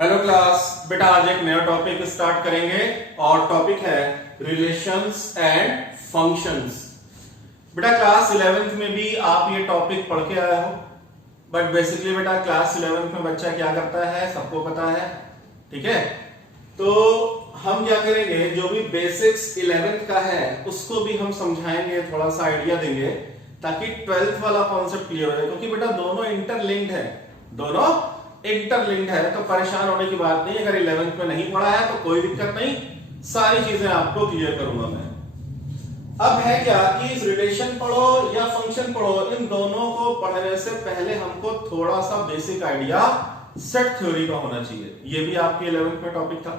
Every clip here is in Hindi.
हेलो क्लास, बेटा आज एक नया टॉपिक स्टार्ट करेंगे और टॉपिक है रिलेशंस एंड फंक्शंस। बेटा क्लास 11th में भी आप ये टॉपिक पढ़ के आए हो, बट बेसिकली बेटा क्लास 11th में बच्चा क्या करता है सबको पता है, ठीक है। तो हम क्या करेंगे, जो भी बेसिक्स 11th का है उसको भी हम समझाएंगे, थोड़ा सा आइडिया देंगे ताकि 12th वाला कॉन्सेप्ट क्लियर हो जाए, क्योंकि बेटा दोनों इंटरलिंक्ड है, दोनों इंटरलिंक्ड है। तो परेशान होने की बात नहीं, अगर 11th में नहीं पढ़ा है तो कोई दिक्कत नहीं, सारी चीजें आपको क्लियर करूंगा मैं। अब है क्या कि इस रिलेशन पढ़ो या फंक्शन पढ़ो, इन दोनों को पढ़ने से पहले हमको थोड़ा सा बेसिक आइडिया सेट थ्योरी का होना चाहिए। ये भी आपके 11th में टॉपिक था।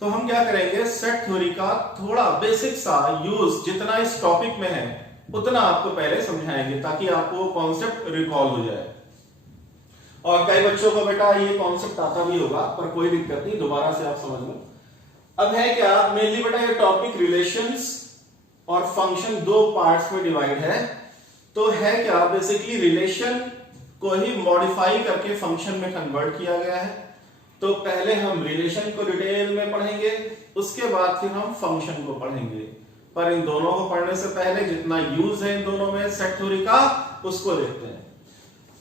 तो हम क्या करेंगे, सेट थ्योरी का थोड़ा बेसिक सा यूज जितना इस टॉपिक में है उतना आपको पहले समझाएंगे ताकि आपको कॉन्सेप्ट रिकॉल हो जाए। और कई बच्चों को बेटा ये कॉन्सेप्ट आता भी होगा, पर कोई दिक्कत नहीं, दोबारा से आप समझ लो। अब है क्या, मेनली बेटा ये टॉपिक रिलेशंस और फंक्शन दो पार्ट्स में डिवाइड है। तो है क्या, बेसिकली रिलेशन को ही मॉडिफाई करके फंक्शन में कन्वर्ट किया गया है। तो पहले हम रिलेशन को डिटेल में पढ़ेंगे, उसके बाद फिर हम फंक्शन को पढ़ेंगे। पर इन दोनों को पढ़ने से पहले जितना यूज है इन दोनों में सेट थ्योरी का, उसको देखते हैं।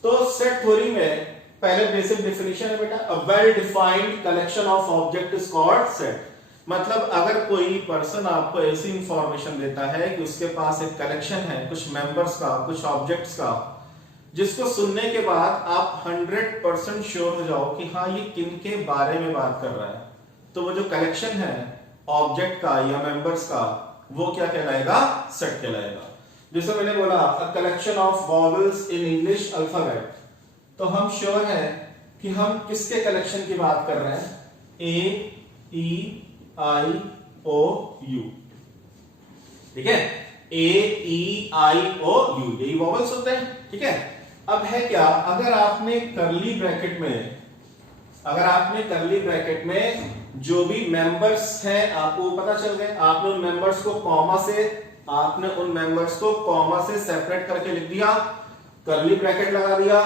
तो सेट थ्योरी में पहले बेसिक डेफिनेशन है बेटा, a well defined collection of object is called set. मतलब अगर कोई पर्सन आपको ऐसी इंफॉर्मेशन देता है कि उसके पास एक कलेक्शन है कुछ मेंबर्स का, कुछ ऑब्जेक्ट्स का, जिसको सुनने के बाद आप 100% श्योर हो जाओ कि हाँ ये किन के बारे में बात कर रहा है, तो वो जो कलेक्शन है ऑब्जेक्ट का या मेंबर्स का, वो क्या कहलाएगा, सेट कहलाएगा। जैसे मैंने बोला a collection of vowels in English alphabet, तो हम श्योर है कि हम किसके कलेक्शन की बात कर रहे हैं, ए ई आई ओ यू, ठीक है, ए ई आई ओ यू, यही वॉवेल्स होते हैं, ठीक है। अब है क्या, अगर आपने करली ब्रैकेट में जो भी मेंबर्स हैं आपको पता चल गए, आपने उन मेंबर्स को कॉमा से सेपरेट करके लिख दिया, करली ब्रैकेट लगा दिया,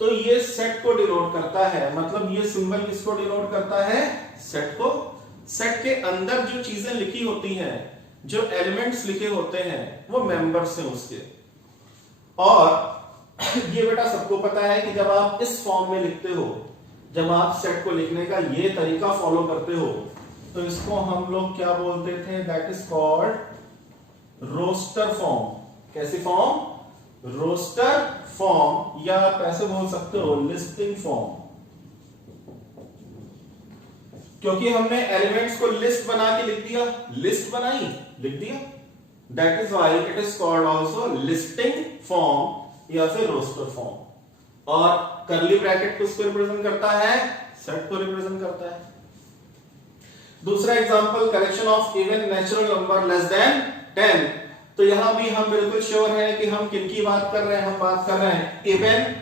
तो ये सेट को डिनोट करता है। मतलब ये सिंबल किसको डिनोट करता है, सेट को। सेट के अंदर जो चीजें लिखी होती हैं, जो एलिमेंट्स लिखे होते हैं, वो मेंबर्स हैं उसके। और ये बेटा सबको पता है कि जब आप इस फॉर्म में लिखते हो, जब आप सेट को लिखने का ये तरीका फॉलो करते हो, तो इसको हम लोग क्या बोलते थे, that is called roster form. कैसी फॉर्म, रोस्टर फॉर्म, या आप ऐसे बोल सकते हो लिस्टिंग फॉर्म, क्योंकि हमने एलिमेंट्स को लिस्ट बना के लिख दिया, लिस्ट बनाई लिख दिया, that is why it is called also listing form या फिर रोस्टर फॉर्म। और करली ब्रैकेट किसको रिप्रेजेंट करता है, सेट को रिप्रेजेंट करता है। दूसरा example, collection of even natural number less than 10, तो यहां भी हम बिल्कुल श्योर है कि हम किनकी बात कर रहे हैं, हम बात कर रहे हैं इवन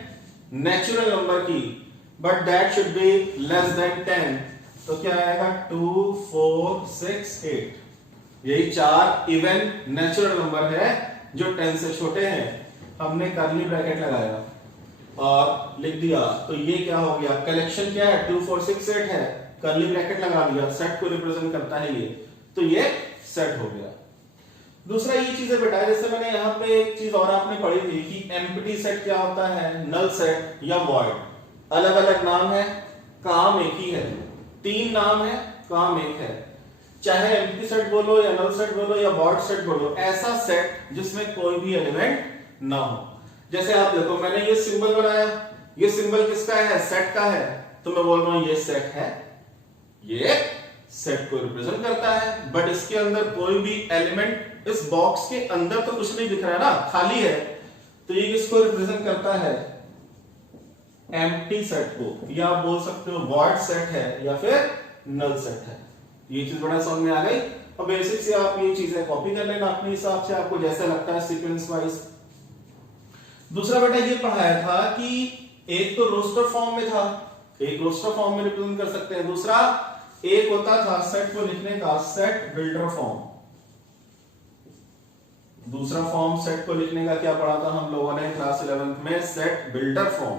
नेचुरल नंबर की, but that should be less than 10। तो क्या आएगा, 2 4 6 8, यही 4 इवन नेचुरल नंबर है जो 10 से छोटे हैं। हमने करली ब्रैकेट लगाया और लिख दिया, तो ये क्या हो गया, कलेक्शन क्या है, 2 4 6 8 है, करली ब्रैकेट लगा दिया, सेट को रिप्रेजेंट करता है ये, तो ये सेट हो गया। दूसरा ये चीज है बेटा, जैसे मैंने यहाँ पे एक चीज और आपने पढ़ी थी कि एम्प्टी सेट क्या होता है, नल सेट या वॉइड। अलग अलग नाम है, काम एक ही है, 3 नाम है, काम एक है। चाहे एम्प्टी सेट बोलो या नल सेट बोलो या वॉइड सेट बोलो, ऐसा सेट जिसमें कोई भी एलिमेंट ना हो। जैसे आप देखो, मैंने ये सिंबल बनाया, ये सिंबल किसका है, सेट का है, तो मैं बोल रहा हूं ये सेट है, ये सेट को रिप्रेजेंट करता है। बट इसके अंदर कोई भी एलिमेंट, इस बॉक्स के अंदर तो कुछ नहीं दिख रहा है ना, खाली है, तो ये किसको रिप्रेजेंट करता है, एम्प्टी सेट को, या आप बोल सकते हो वॉइड सेट है या फिर नल सेट है। ये चीज बड़ा समझ में आ गई। और बेसिक से आप ये चीजें कॉपी कर लेना अपने हिसाब से, आपको जैसा लगता है सीक्वेंस वाइज। दूसरा बेटा ये पढ़ाया था कि एक तो रोस्टर फॉर्म में था, एक रोस्टर फॉर्म में रिप्रेजेंट कर सकते हैं, दूसरा एक होता था सेट को लिखने का सेट बिल्डर फॉर्म। दूसरा फॉर्म सेट को लिखने का क्या पढ़ा था हम लोगों ने क्लास 11th में, set builder form.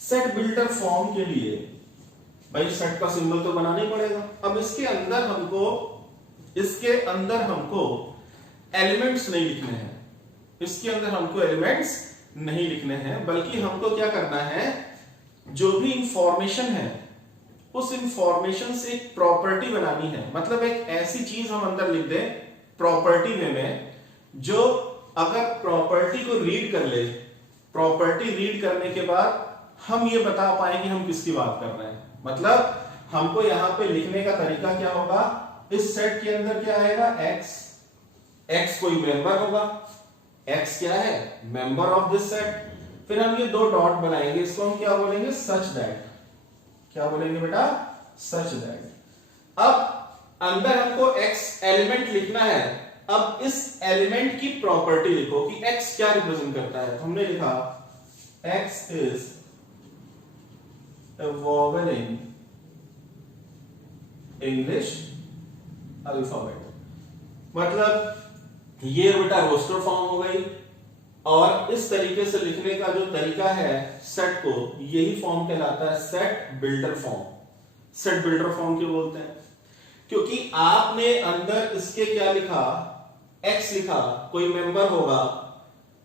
Set builder form के लिए भाई सेट का सिंबल तो बनाना ही पड़ेगा। अब इसके अंदर हमको एलिमेंट्स नहीं लिखने हैं, इसके अंदर हमको एलिमेंट्स नहीं लिखने हैं, बल्कि हमको क्या करना है, जो भी इंफॉर्मेशन है उस इंफॉर्मेशन से एक प्रॉपर्टी बनानी है। मतलब एक ऐसी चीज हम अंदर लिख दें प्रॉपर्टी में, जो अगर प्रॉपर्टी को रीड कर ले, प्रॉपर्टी रीड करने के बाद हम ये बता पाए कि हम किसकी बात कर रहे हैं। मतलब हमको यहां पे लिखने का तरीका क्या होगा, इस सेट के अंदर क्या आएगा, x कोई मेंबर होगा, x क्या है, मेंबर ऑफ दिस सेट। फिर हम ये दो डॉट बनाएंगे, इसको हम क्या बोलेंगे, सच दैट। क्या बोलेंगे बेटा, सच दैट। अब अंदर हमको x एलिमेंट लिखना है। अब इस एलिमेंट की प्रॉपर्टी लिखो कि x क्या रिप्रेजेंट करता है। तो हमने लिखा x is a vowel in English alphabet। मतलब ये बेटा रोस्टर फॉर्म हो गई, और इस तरीके से लिखने का जो तरीका है सेट को, यही फॉर्म कहलाता है set builder form. Set builder form क्यों बोलते हैं, क्योंकि आपने अंदर इसके क्या लिखा, x लिखा, कोई मेंबर होगा।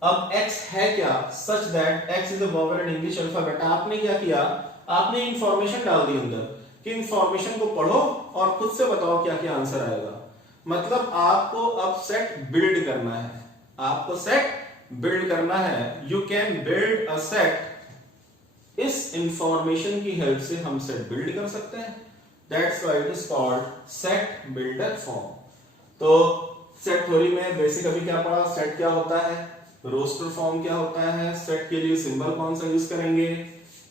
अब x है क्या, such that x is a vowel in English alphabet. आपने क्या किया, आपने इंफॉर्मेशन डाल दी अंदर कि इंफॉर्मेशन को पढ़ो और खुद से बताओ क्या क्या आंसर आएगा। मतलब आपको अब सेट बिल्ड करना है, आपको सेट बिल्ड करना है। You can build a set, इस इंफॉर्मेशन की हेल्प से हम सेट बिल्ड कर सकते हैं। That's why it is called set builder form. तो सेट थ्योरी में बेसिक अभी क्या पढ़ा, सेट क्या होता है, रोस्टर फॉर्म क्या होता है, सेट के लिए सिंबल कौन सा यूज करेंगे,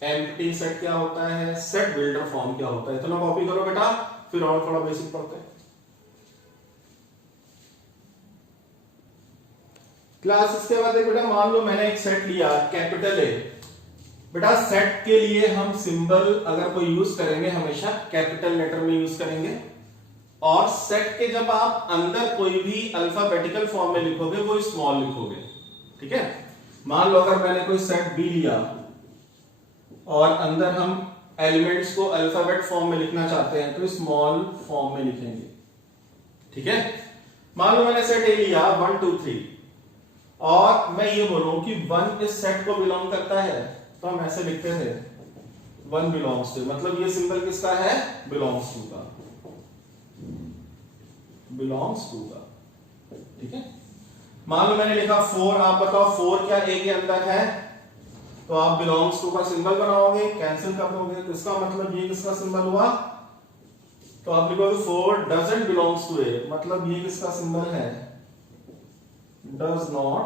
एम्प्टी सेट क्या होता है, सेट बिल्डर फॉर्म क्या होता है। इतना कॉपी करो बेटा, फिर और थोड़ा बेसिक पढ़ते हैं। क्लास इसके बाद बेटा मान लो मैंने एक सेट लिया कैपिटल ए। बेटा सेट के लिए हम सिंबल अगर कोई यूज करेंगे हमेशा कैपिटल लेटर में यूज करेंगे, और सेट के जब आप अंदर कोई भी अल्फाबेटिकल फॉर्म में लिखोगे वो स्मॉल लिखोगे। ठीक है, मान लो अगर मैंने कोई सेट बी लिया और अंदर हम एलिमेंट्स को अल्फाबेट फॉर्म में लिखना चाहते हैं तो स्मॉल फॉर्म में लिखेंगे। ठीक है, मान लो मैंने सेट ए लिया 1 2 3 और मैं ये बोलूं कि 1 इस सेट को बिलोंग करता है, तो हम ऐसे लिखते थे 1 बिलोंग्स टू। मतलब ये सिंबल किसका है, बिलोंग्स टू का, बिलोंग्स टू का। ठीक है, मान लो मैंने लिखा 4, आप बताओ 4 क्या ए के अंदर है, तो आप बिलोंग्स टू का सिंबल बनाओगे, कैंसिल कर दोगे, तो इसका मतलब ये किसका सिंबल हुआ, तो आप लिखोगे 4 डजंट बिलोंग्स टू ए, मतलब ये किसका सिंबल है, डज नॉट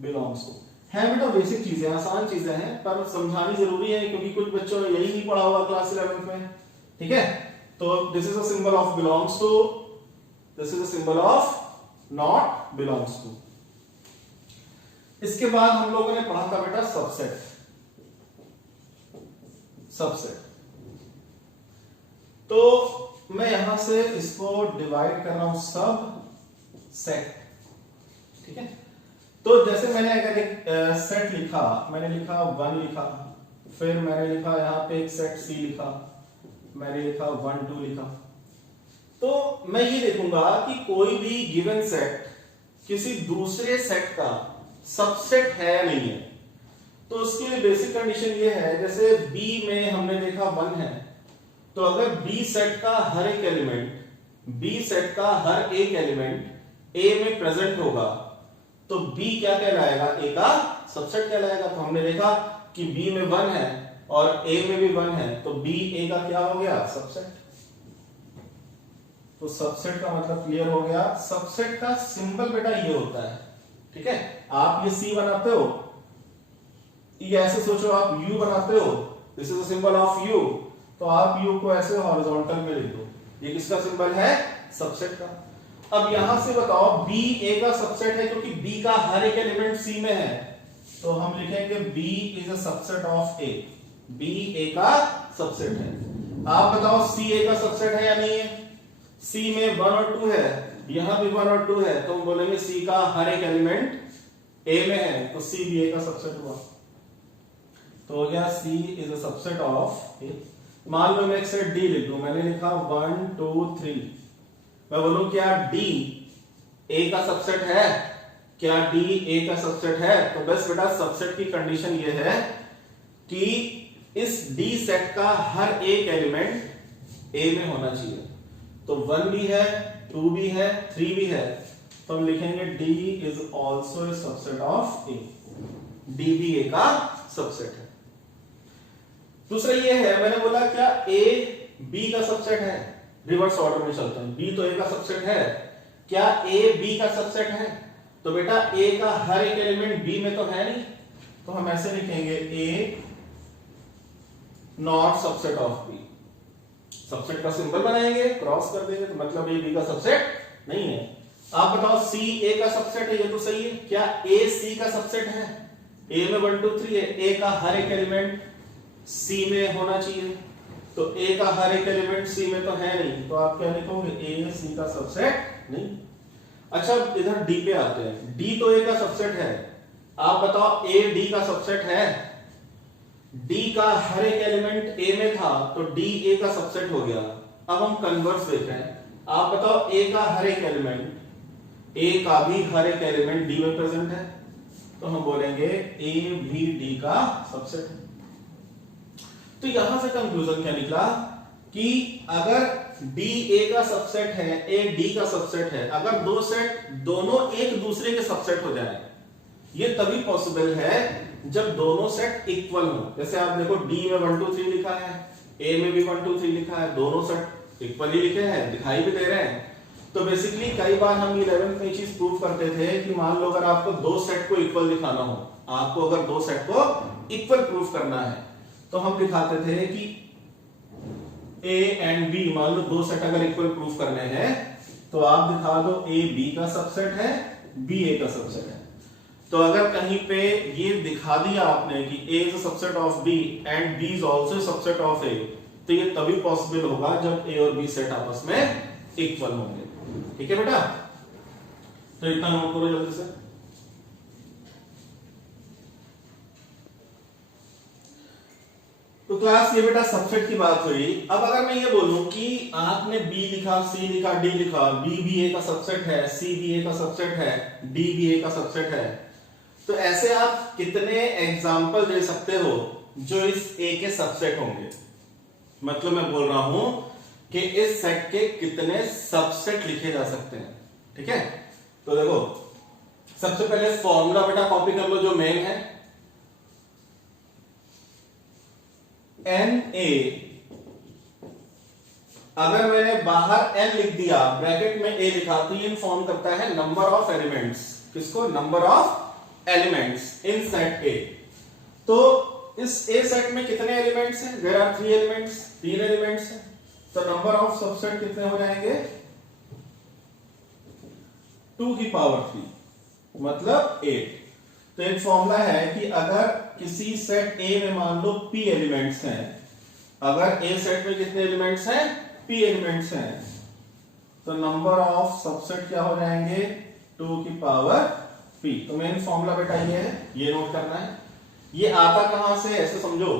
बिलोंग्स टू। है बेटा बेसिक चीजें, आसान चीजें हैं, पर समझानी जरूरी है क्योंकि कुछ बच्चों ने यही नहीं पढ़ा होगा क्लास 11 में। ठीक है, तो this is a symbol of belongs to, this is a symbol of not belongs to. इसके बाद हम लोगों ने पढ़ा था बेटा सबसेट। सबसेट तो मैं यहां से इसको डिवाइड कर रहा हूं सब सेट। ठीक है, तो जैसे मैंने अगर एक सेट लिखा, मैंने लिखा 1 लिखा, फिर मैंने लिखा यहां पे एक सेट सी लिखा, मैंने लिखा 1 2 लिखा, तो मैं ये देखूंगा कि कोई भी गिवन सेट किसी दूसरे सेट का सबसेट है या नहीं है। तो उसके लिए बेसिक कंडीशन ये है, जैसे B में हमने देखा 1 है, तो अगर B सेट का हर एक एलिमेंट, B सेट का हर एक एलिमेंट A में प्रेजेंट होगा तो B क्या कहलाएगा, A का सबसेट कहलाएगा। तो हमने देखा कि B में 1 है और A में भी 1 है, तो B A का क्या हो गया, सबसेट। तो सबसेट का मतलब क्लियर हो गया। सबसेट का सिंबल बेटा ये होता है। ठीक है, आप ये C बनाते हो, ये ऐसे सोचो आप U बनाते हो, this is a symbol of U, तो आप U को ऐसे हॉरिजॉन्टल में लिख दो, ये किसका सिंबल है, सबसेट का। अब यहां से बताओ B A का सबसेट है क्योंकि B का हर एक एलिमेंट C में है, तो हम लिखेंगे B is a subset of A, B A का सबसेट है। आप बताओ C A का सबसेट है या नहीं है, C में 1 और 2 है, यहां भी 1 और 2 है, तो हम बोलेंगे C का हर एक एलिमेंट A में है, तो C भी A का सबसेट हुआ। तो हो गया C is a subset of A। मान लो मैं एक सेट डी लिख दूं, मैंने लिखा 1 2 3, मैं बोलूं क्या डी ए का सबसेट है, क्या डी ए का सबसेट है? तो बस बेटा सबसेट की कंडीशन ये है कि इस डी सेट का हर एक एलिमेंट ए में होना चाहिए। तो 1 भी है, 2 भी है, 3 भी है, तो हम लिखेंगे D is also a subset of A, D भी A का सबसेट है। दूसरा ये है, मैंने बोला क्या A B का सबसेट है, रिवर्स ऑर्डर में चलते हैं, B तो A का सबसेट है, क्या A B का सबसेट है? तो बेटा A का हर एक एलिमेंट B में तो है नहीं, तो हम ऐसे लिखेंगे A not subset of B। Subset का सिंबल बनाएंगे, क्रॉस कर देंगे, तो मतलब A B का सबसेट नहीं है। आप बताओ C A का सबसेट है, ये तो सही है, क्या A C का सबसेट है? A में 1 2 3 है, A का हर एक एलिमेंट C में होना चाहिए, तो A का हर एक एलिमेंट C में तो है नहीं, तो आप क्या लिखोगे? A C का सबसेट नहीं। अच्छा इधर D पे आते हैं, D तो A का सबसेट है, आप बताओ A D का सबसेट है? D का हर एक एलिमेंट A में था, तो D A का सबसेट हो गया। अब हम कन्वर्स देख रहे हैं, आप बताओ A का हर एक एलिमेंट, A का भी हर एक एलिमेंट D में प्रेजेंट है, तो हम बोलेंगे A भी D का सबसेट है। तो यहां से कंक्लूजन क्या निकला कि अगर D A का सबसेट है, A D का सबसेट है, अगर दो सेट दोनों एक दूसरे के सबसेट हो जाए, ये तभी पॉसिबल है जब दोनों सेट इक्वल हो। जैसे आप देखो D में 1 2 3 लिखा है, A में भी 1 2 3 लिखा है, दोनों सेट इक्वल ही लिखे हैं, दिखाई भी दे रहे हैं। तो बेसिकली कई बार हम 11th में चीज प्रूव करते थे कि मान लो अगर आपको दो सेट को इक्वल दिखाना हो, आपको अगर दो सेट को इक्वल प्रूव करना है, तो हम दिखाते थे कि A एंड B, मान लो दो सेट अगर इक्वल प्रूव करने हैं, तो आप दिखा दो A B का सबसेट है, B A का सबसेट है। तो अगर कहीं पे ये दिखा दिया आपने कि A is a subset of B and B is also subset of A, तो ये तभी पॉसिबल होगा जब A और B सेट आपस में इक्वल होंगे। ठीक है बेटा, तो इतना नोट करो जल्दी से। तो क्लास ये बेटा सबसेट की बात हुई। अब अगर मैं ये बोलूं कि आपने B लिखा, C लिखा, D लिखा, B भी A का सबसेट है, C भी A का सबसेट है, D भी A का सबसेट है, तो ऐसे आप कितने एग्जाम्पल दे सकते हो जो इस A के सबसेट होंगे? मतलब मैं बोल रहा हूं कि इस सेट के कितने सबसेट लिखे जा सकते हैं। ठीक है, तो देखो सबसे पहले फॉर्मूला बेटा कॉपी कर लो जो मेन है, NA, अगर मैंने बाहर N लिख दिया, ब्रैकेट में A लिखा, तो ये इन्फॉर्म करता है नंबर ऑफ एलिमेंट्स। किसको? Number of elements in set A। तो इस A सेट में कितने एलिमेंट्स हैं? देयर आर 3 एलिमेंट्स, 3 एलिमेंट्स हैं, तो नंबर ऑफ सबसेट कितने हो जाएंगे? 2 की पावर 3, मतलब 8। तो एक फॉर्मूला है कि अगर किसी सेट A में मान लो P एलिमेंट्स हैं, अगर A सेट में कितने एलिमेंट्स हैं? P एलिमेंट्स हैं, तो नंबर ऑफ सबसेट क्या हो जाएंगे? 2 की पावर P। तो मेन फॉर्मूला बेटा ये है, ये नोट करना है। ये आता कहां से? ऐसे समझो,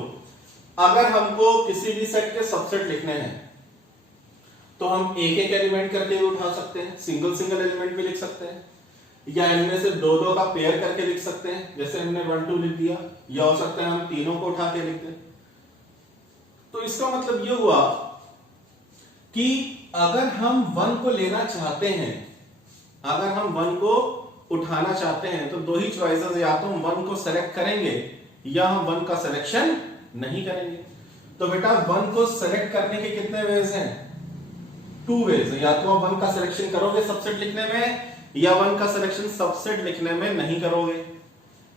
अगर हमको किसी भी सेट के सबसेट लिखने हैं, तो हम एक एक एलिमेंट करके भी उठा सकते हैं, सिंगल सिंगल एलिमेंट भी लिख सकते हैं, या इनमें से दो दो का पेयर करके लिख सकते हैं, जैसे हमने 1 2 लिख दिया, या हो सकता है हम तीनों को उठा के लिख दें। तो इसका मतलब ये हुआ कि अगर हम 1 को लेना चाहते हैं, अगर हम 1 को उठाना चाहते हैं, तो दो ही चॉइसेस, या तो हम 1 को सेलेक्ट करेंगे या हम 1 का सिलेक्शन नहीं करेंगे। तो बेटा 1 को सेलेक्ट करने के कितने वेज हैं? 2 वेज है, या तो आप 1 का सिलेक्शन करोगे सबसेट लिखने में, या 1 का सिलेक्शन सबसेट लिखने में नहीं करोगे।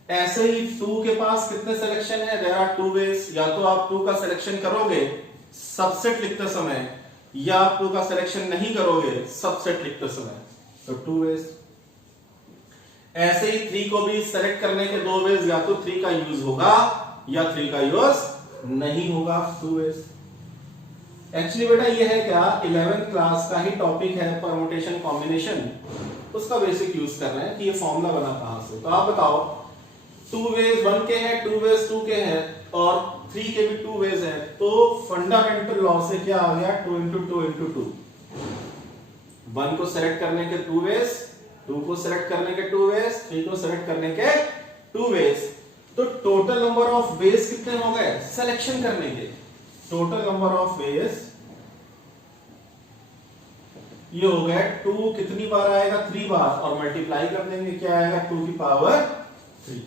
ऐसे ही 2 के पास कितने सिलेक्शन है? देयर आर 2 वेज, या तो आप 2 का सिलेक्शन करोगे सबसेट लिखते समय, या आप 2 का सिलेक्शन नहीं करोगे सबसेट लिखते समय, तो 2 वेज। ऐसे ही 3 को भी सेलेक्ट करने के 2 वेज, या तो 3 का यूज होगा या 3 का यूज नहीं होगा, 2 वेज। एक्चुअली बेटा ये है क्या, 11th क्लास का ही टॉपिक है परम्यूटेशन कॉम्बिनेशन, उसका बेसिक यूज कर रहे हैं कि ये फॉर्मूला बना कहां से। तो आप बताओ टू वेज 1 के हैं, टू वेज 2 के हैं और 3 के भी टू वेज हैं, तो फंडामेंटल लॉ से क्या आ गया 2 इंटू 2 इंटू 2। 1 को सेलेक्ट करने के 2 वेज, 2 को सेलेक्ट करने के 2 वेज, 3 को सेलेक्ट करने के 2 वेज। तो टोटल नंबर ऑफ वेज कितने हो गए सिलेक्शन करने के? टोटल नंबर ऑफ वेज ये हो गया 2 कितनी बार आएगा 3 बार और मल्टीप्लाई कर देंगे, क्या आएगा 2 की पावर 3।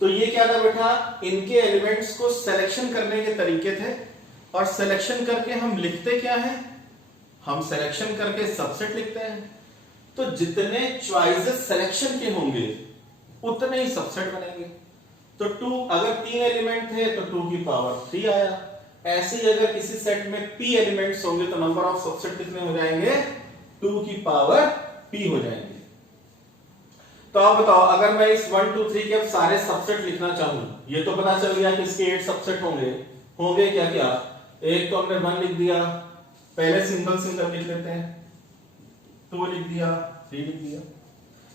तो ये क्या था बेटा, इनके एलिमेंट्स को सिलेक्शन करने के तरीके थे। और सिलेक्शन करके हम लिखते क्या है, हम सिलेक्शन करके सबसेट लिखते हैं। तो जितने चॉइसेस सिलेक्शन के होंगे उतने ही सबसेट बनेंगे। तो 2 अगर 3 एलिमेंट थे तो 2 की पावर 3 आया। ऐसे ही अगर किसी सेट में p एलिमेंट्स होंगे तो नंबर ऑफ सबसेट कितने हो जाएंगे 2 की पावर p हो जाएंगे। तो आप बताओ अगर मैं इस 1 2 3 के सारे सबसेट लिखना चाहूं, ये तो पता चल गया कि इसके 8 सबसेट होंगे क्या क्या। एक तो हमने 1 लिख दिया, पहले सिंगल सिंगल लिख लेते हैं, 2 लिख दिया, 3 लिख दिया।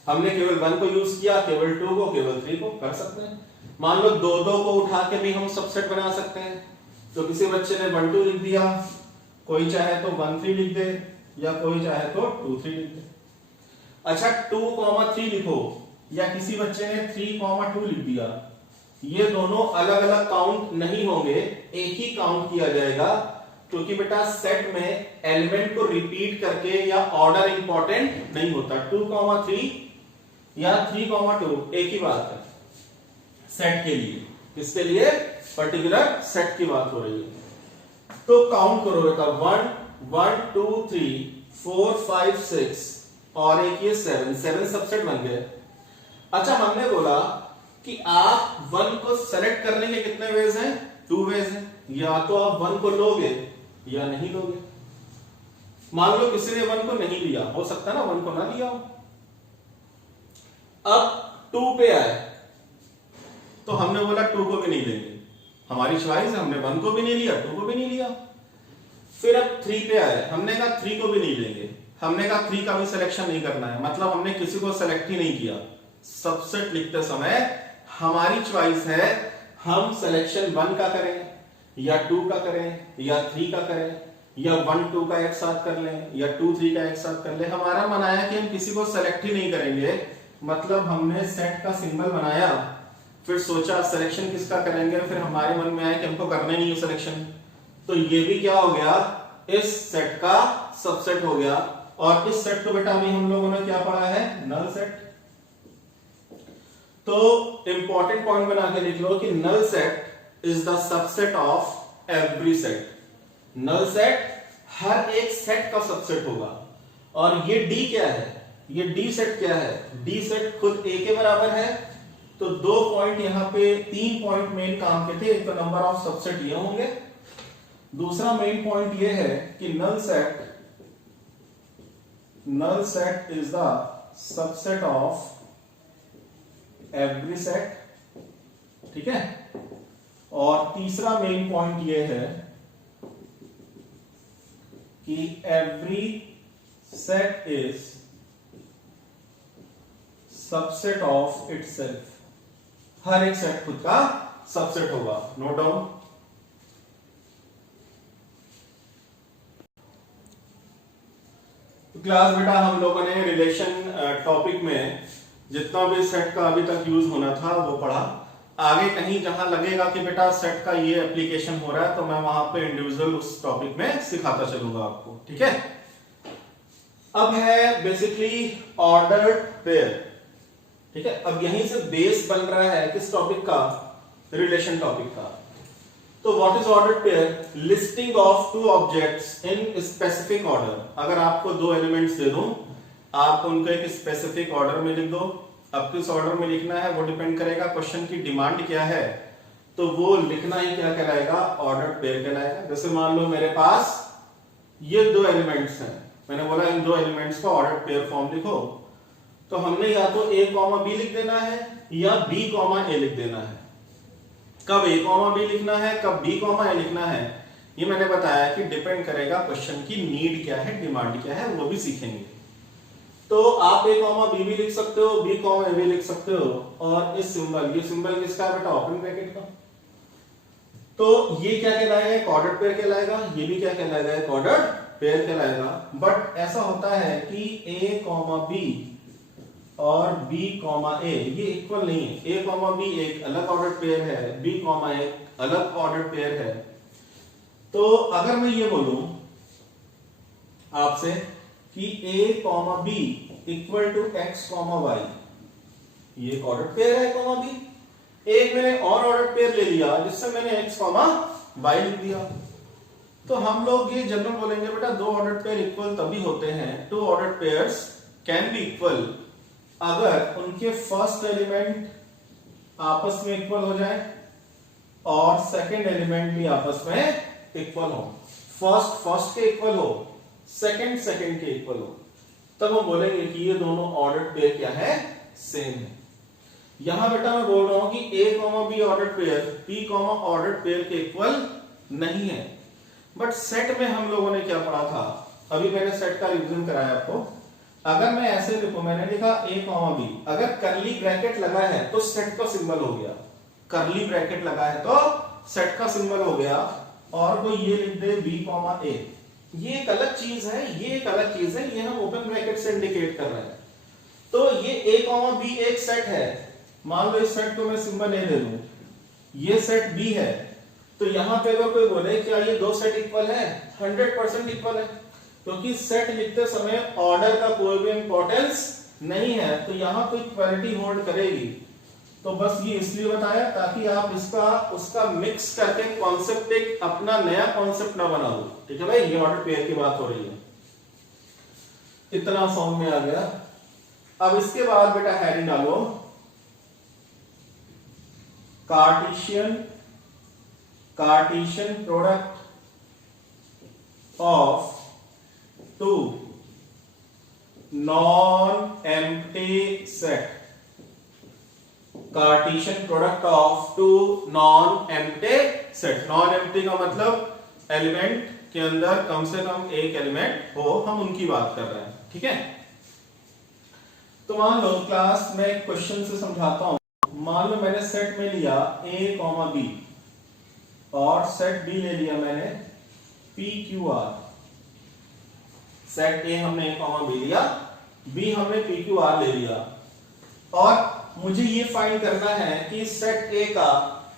हमने केवल 1 को यूज किया, केवल 2 को, केवल 3 को कर सकते हैं। मान लो 2 को उठा के भी हम सबसेट बना सकते हैं। तो किसी बच्चे ने 1 2 लिख दिया, कोई चाहे तो 1 3 लिख दे या कोई चाहे तो 2 3 लिख दे। अच्छा 2 3 लिखो या किसी बच्चे ने 3 2 लिख दिया, ये दोनों अलग अलग काउंट नहीं होंगे, एक ही काउंट किया जाएगा। क्योंकि बेटा सेट में एलिमेंट को रिपीट करके या ऑर्डर इंपॉर्टेंट नहीं होता। 2 3 या 3 2 एक ही बात है सेट के लिए। किसके लिए? पर्टिकुलर सेट की बात हो रही है। तो काउंट करो बेटा 1 1 2 3 4 5 6 और एक ये 7 सबसेट बन गए। अच्छा हमने बोला कि आप 1 को सेलेक्ट करने के कितने वेज हैं 2 वेज हैं। या तो आप 1 को लोगे या नहीं लोगे। मान लो किसी ने 1 को नहीं लिया, हो सकता है ना 1 को ना लिया हो। अब 2 पे आए तो हमने बोला 2 को भी नहीं लेंगे, हमारी चॉइस है, हमने 1 को भी नहीं लिया 2 को भी नहीं लिया। फिर अब 3 पे आए, हमने कहा 3 को भी नहीं लेंगे, हमने कहा 3 का भी सिलेक्शन नहीं करना है, मतलब हमने किसी को सेलेक्ट ही नहीं किया। सबसेट लिखते समय हमारी चॉइस है, हम सिलेक्शन 1 का करें या 2 का करें या 3 का करें या 1 2 का एक साथ कर लें या 2 3 का एक साथ कर लें। हमारा मन आया कि हम किसी को सेलेक्ट ही नहीं करेंगे, मतलब हमने सेट का सिंबल बनाया, फिर सोचा सिलेक्शन किसका करेंगे, फिर हमारे मन में आया कि हमको करना ही नहीं है सिलेक्शन। तो ये भी क्या हो गया, इस सेट का सबसेट हो गया। और इस सेट को बेटा अभी हम लोगों ने क्या पढ़ा है, नल सेट। तो इंपॉर्टेंट पॉइंट बना के लिख लो कि null set is the subset of every set. Null set हर एक सेट का सबसेट होगा। और ये डी क्या है, ये डी सेट क्या है, डी सेट खुद ए के बराबर है। तो 2 पॉइंट यहां पे, 3 पॉइंट मेन काम के थे। एक तो नंबर ऑफ सबसेट ये होंगे, दूसरा मेन पॉइंट ये है कि null set is the subset of every set, ठीक है। और तीसरा मेन पॉइंट ये है कि every set is subset of itself. हर एक सेट खुद का सबसेट होगा, नोट डाउन। क्लास बेटा हम लोगों ने रिलेशन टॉपिक में जितना भी सेट का अभी तक यूज होना था वो पढ़ा। आगे कहीं जहां लगेगा कि बेटा सेट का ये एप्लीकेशन हो रहा है तो मैं वहां पे इंडिविजुअल उस टॉपिक में सिखाता चलूंगा आपको, ठीक है। अब है बेसिकली ऑर्डर्ड पेयर, ठीक है। अब यहीं से बेस बन रहा है किस टॉपिक का, रिलेशन टॉपिक का। तो what is ordered pair, listing of 2 objects in specific order. अगर आपको 2 एलिमेंट्स दे दूं, आप उनको एक स्पेसिफिक ऑर्डर में लिख दो। अब किस ऑर्डर में लिखना है वो डिपेंड करेगा क्वेश्चन की डिमांड क्या है, तो वो लिखना ही क्या कहलाएगा, ऑर्डर्ड पेयर कहलाएगा। जैसे मान लो मेरे पास ये 2 एलिमेंट्स हैं, मैंने बोला इन 2 एलिमेंट्स को ऑर्डर्ड पेयर फॉर्म लिखो। तो हमने या तो a, b लिख देना है या b, a लिख देना है। कब a, b लिखना है, कब b, a लिखना है, ये मैंने बताया कि डिपेंड करेगा क्वेश्चन की नीड क्या है, डिमांड क्या है, वो भी सीखेंगे। तो आप ए कॉमा बी भी लिख सकते हो, बी कॉमा ए भी लिख सकते हो, और इस सिंबल, ये सिंबल किसका है बेटा, ओपन ब्रैकेट का। तो ये क्या कहलाएगा, एक ऑर्डर्ड पेयर कहलाएगा, ये भी क्या कहलाएगा, एक ऑर्डर्ड पेयर कहलाएगा। बट ऐसा होता है कि ए कॉमा बी और बी कॉमा ए ये इक्वल नहीं है। ए कॉमा बी एक अलग ऑर्डर्ड पेयर है, बी कॉमा ए अलग ऑर्डर्ड पेयर है। तो अगर मैं ये बोलूं आपसे कि a comma b equal to x comma y, ये एक ऑर्डर पेयर है कॉमा बी। एक मैंने और ऑर्डर पेयर ले लिया जिससे मैंने एक्स कॉमा वाई लिख दिया। तो हम लोग ये जनरल बोलेंगे बेटा दो ऑर्डर पेयर इक्वल तभी होते हैं, two order pairs can be equal, अगर उनके फर्स्ट एलिमेंट आपस में इक्वल हो जाए और सेकंड एलिमेंट भी आपस में इक्वल हो। फर्स्ट के इक्वल हो, सेकंड के इक्वल हो, तब हम बोलेंगे कि ये दोनों ऑर्डर्ड पेयर क्या है, सेम है। यहां बेटा मैं बोल रहा हूं कि a comma be ordered pair p comma ordered pair के इक्वल नहीं है। बट सेट में हम लोगों ने क्या पढ़ा था, अभी मैंने सेट का रिवीजन कराया आपको। अगर मैं ऐसे लिखूं, मैंने लिखा a कॉमा बी, अगर करली ब्रैकेट लगा है तो सेट का सिंबल हो गया, करली ब्रैकेट लगा है तो सेट का सिंबल हो गया। और कोई ये लिख दे b कॉमा a, ये एक अलग चीज है, ये एक अलग चीज है, ये हम ओपन ब्रैकेट से इंडिकेट कर रहे हैं। तो ये a कॉमा बी एक सेट है, मान लो इस सेट को मैं सिंबल ए दे दूं, ये सेट बी है। तो यहां पे अगर कोई बोले क्या ये दो सेट इक्वल है, 100% इक्वल है, क्योंकि सेट लिखते समय ऑर्डर का कोई भी इंपॉर्टेंस नहीं है, तो यहां कोई क्वालिटी होल्ड करेगी। तो बस ये इसलिए बताया ताकि आप इसका उसका मिक्स करके कॉन्सेप्ट एक अपना नया कॉन्सेप्ट ना बना दो। ठीक है भाई, ये ऑर्डर पेयर की बात हो रही है, इतना फॉर्म में आ गया। अब इसके बाद बेटा हेडिंग डालो Cartesian product of two non empty set. Cartesian product of two non empty set. Non empty का मतलब एलिमेंट के अंदर कम से कम एक एलिमेंट हो, हम उनकी बात कर रहे हैं। ठीक है, तो मान लो क्लास में एक क्वेश्चन से समझाता हूं। मान लो मैंने सेट में लिया a कॉमा बी और सेट बी ले लिया मैंने p q r। Set a हमने a कॉमा बी लिया, b हमने p q r ले लिया, और मुझे ये फाइंड करना है कि इस सेट a का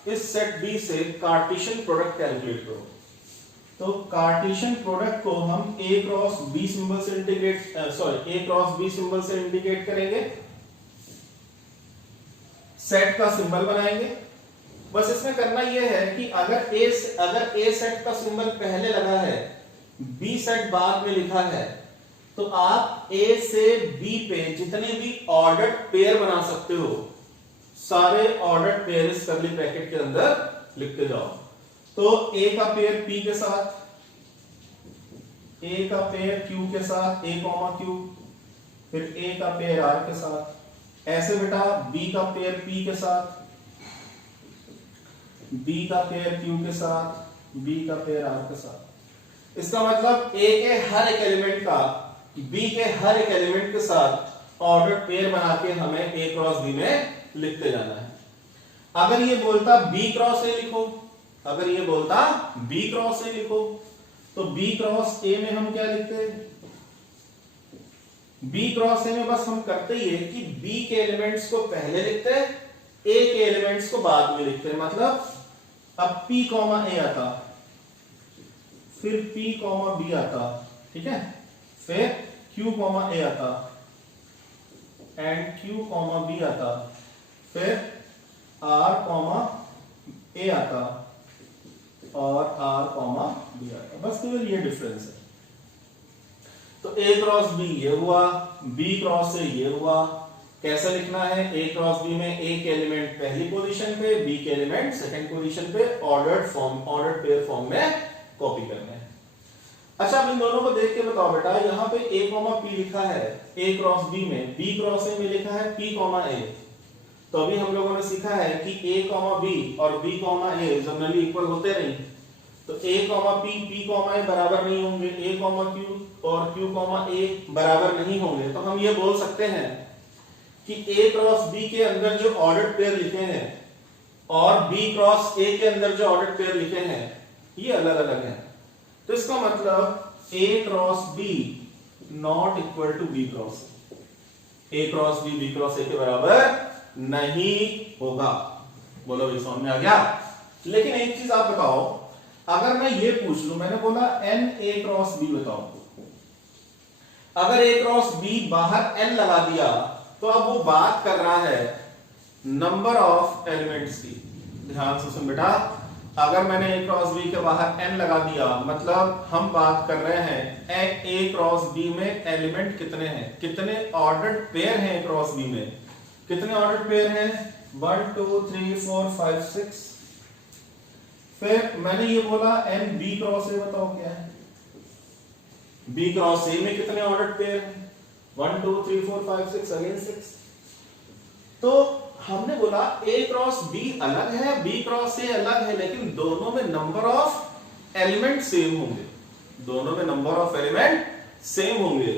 इस सेट b से कार्टेशियन प्रोडक्ट कैलकुलेट करो। तो कार्टेशियन प्रोडक्ट को हम a क्रॉस b सिंबल से इंडिकेट करेंगे, सेट का सिंबल बनाएंगे। बस इसमें करना यह है कि अगर a सेट का सिंबल पहले लगा है, b सेट बाद में लिखा है, तो आप a से b पे जितने भी ऑर्डर्ड पेयर बना सकते हो, सारे ऑर्डर्ड पेयर इस कर्ली ब्रैकेट के अंदर लिखते जाओ। तो a का पेयर p के साथ, a का पेयर q के साथ, a कॉमा q, फिर a का पेयर r के साथ, ऐसे बेटा b का पेयर p के साथ, b का पेयर q के साथ, b का पेयर r के साथ। इसका मतलब a के हर एक एलिमेंट का b के हर एक एलिमेंट के साथ ऑर्डर पेयर बना के हमें a क्रॉस b में लिखते जाना है। अगर ये बोलता b क्रॉस a लिखो, अगर ये बोलता b क्रॉस a लिखो, तो b क्रॉस a में हम क्या लिखते हैं, b क्रॉस a में बस हम करते ही है कि b के एलिमेंट्स को पहले लिखते हैं, a के एलिमेंट्स को बाद में लिखते हैं। मतलब अब p कॉमा a आता, फिर p कॉमा b आता, ठीक है, फिर q कॉमा a आता एंड q कॉमा b आता, फिर r कॉमा a आता और r कॉमा b आता। बस केवल ये डिफरेंस है। तो a क्रॉस b ये हुआ, b क्रॉस a ये हुआ। कैसे लिखना है, a क्रॉस b में a के एलिमेंट पहली पोजीशन पे, b के एलिमेंट सेकंड पोजीशन पे ऑर्डर्ड पेयर फॉर्म में कॉपी करना है। अच्छा, अब इन दोनों को देख के बताओ बेटा, यहाँ पे a कॉमा p लिखा है a क्रॉस b में, b क्रॉस a में लिखा है p कॉमा a। तो अभी हम लोगों ने सीखा है कि a कॉमा b और b comma a generally equal होते नहीं। तो a comma p, p comma a बराबर नहीं होंगे, a कॉमा q और q कॉमा a बराबर नहीं होंगे। तो हम ये बोल सकते हैं कि a क्रॉस b के अंदर जो ऑर्डर्ड पेयर लिखे हैं और b क्रॉस a के अंदर जो ऑर्डर्ड पेयर लिखे हैं ये अलग अलग हैं। तो इसका मतलब a cross b not equal to b cross a cross b cross a के बराबर नहीं होगा। बोलो भाई समझ में आ गया। लेकिन एक चीज आप बताओ, अगर मैं ये पूछ लूं, मैंने बोला n a क्रॉस b बताओ, अगर a क्रॉस b बाहर n लगा दिया तो अब वो बात कर रहा है नंबर ऑफ एलिमेंट्स की। ध्यान से सुन बेटा, अगर मैंने a क्रॉस b के बाहर n लगा दिया मतलब हम बात कर रहे हैं a क्रॉस b में एलिमेंट कितने हैं, कितने ऑर्डर्ड पेयर हैं a क्रॉस b में, कितने ऑर्डर्ड पेयर हैं 1 2 3 4 5 6। फिर मैंने ये बोला n b क्रॉस a बताओ क्या है, b क्रॉस a में कितने ऑर्डर्ड पेयर हैं 1 2 3 4 5 6 अगेन 6। तो हमने बोला a क्रॉस b अलग है, b क्रॉस a अलग है, लेकिन दोनों में नंबर ऑफ एलिमेंट सेम होंगे, दोनों में नंबर ऑफ एलिमेंट सेम होंगे।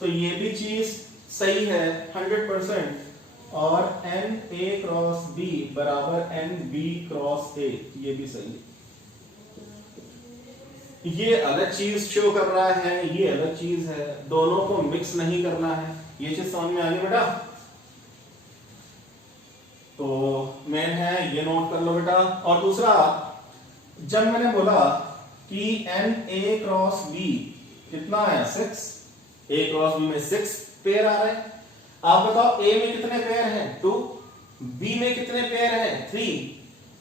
तो ये भी चीज सही है 100%। और n a क्रॉस b बराबर n b क्रॉस a ये भी सही है। ये अलग चीज शो कर रहा है, ये अलग चीज है, दोनों को मिक्स नहीं करना है। ये चीज समझ में आ गई बेटा। तो मेन है, ये नोट कर लो बेटा। और दूसरा, जब मैंने बोला कि n a क्रॉस b कितना है 6, a क्रॉस b में 6 पेयर आ रहे हैं। आप बताओ a में कितने पेयर हैं 2, b में कितने पेयर हैं 3।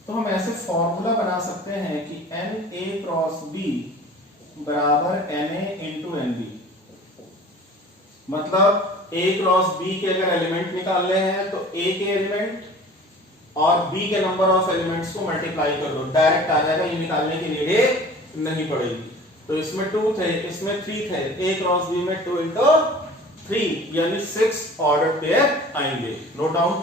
तो हम ऐसे फॉर्मूला बना सकते हैं कि n a क्रॉस b बराबर n a into n b। मतलब a क्रॉस b के अगर एलिमेंट निकालने हैं तो a के एलिमेंट और b के नंबर ऑफ एलिमेंट्स को मल्टीप्लाई कर दो, डायरेक्ट आ जाएगा, ये निकालने की नीड नहीं पड़ेगी। तो इसमें 2 थे, इसमें 3 थे, a क्रॉस b में 2 इंटू 3 यानी 6 ऑर्डर पेयर आएंगे। Note down.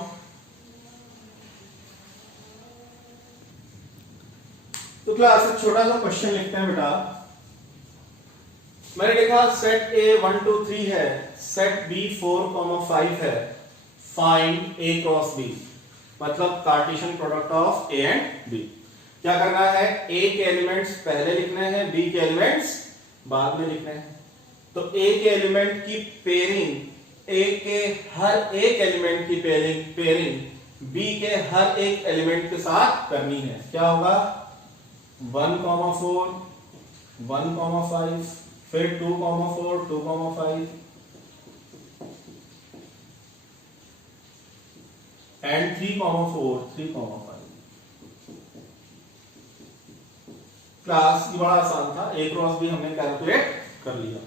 तो क्लास एक छोटा सा क्वेश्चन लिखते हैं बेटा। मैंने लिखा सेट A 1 2 3 है, सेट B 4 5 है, फाइंड A क्रॉस B, मतलब Cartesian product of A and B। क्या करना है, A के एलिमेंट्स पहले लिखने हैं, B के एलिमेंट्स बाद में लिखने हैं। तो A के एलिमेंट की पेयरिंग, A के हर एक एलिमेंट की पेयरिंग B के हर एक एलिमेंट के साथ करनी है। क्या होगा 1 4 1 5 फिर 2 4 2 5 एंड 3 4 3 5। क्लास ये बड़ा आसान था, A क्रॉस B हमने कैलकुलेट कर लिया।